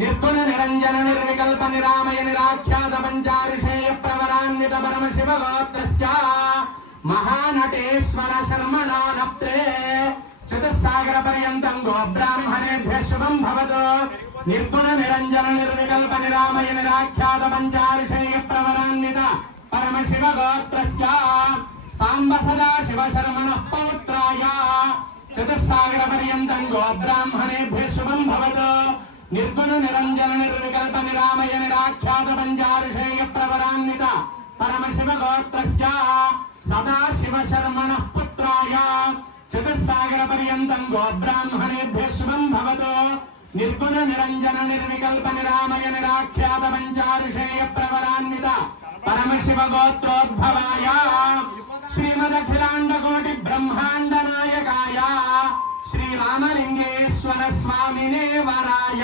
నిర్గుణ నిరంజన నిర్వికల్ప నిరామయ నిరాఖ్యాత పంచారిషేయ ప్రవరాన్విత పరమ శివ గోత్రస్య మహానటేశ్వర శర్మణా నప్త్రే చతుస్సాగర పర్యంతం గో బ్రాహ్మణేభ్య శుభం భవతు. నిర్గుణ నిరంజన నిర్వికల్ప నిరామయ నిరాఖ్యాత పంచారిషేయ ప్రవరాన్విత పరమ శివ గోత్రస్య సాంబ సదా శివ శర్మణః పౌత్రాయ చతుస్సాగర పర్యంతం గో బ్రాహ్మణేభ్య శుభం భవతు. నిర్గుణ నిరంజన నిర్వికల్ప నిరామయ నిరాఖ్యాత పంచారిషేయ ప్రవరాన్విత పరమ శివ గోత్రస్య సదా శివ శర్మణః పుత్రాయ చతుస్సాగర పర్యంతం గో బ్రాహ్మణేభ్య శుభం భవతు. నిర్గుణ నిరంజన నిర్వికల్ప నిరామయ నిరాఖ్యాత పంచారిషేయ ప్రవరాన్విత పరమ శివ గోత్రోద్భవాయ శ్రీమదఖిలాండ కోటి బ్రహ్మాండ నాయకాయ శ్రీరామలింగేశ్వర స్వామినే వరాయ.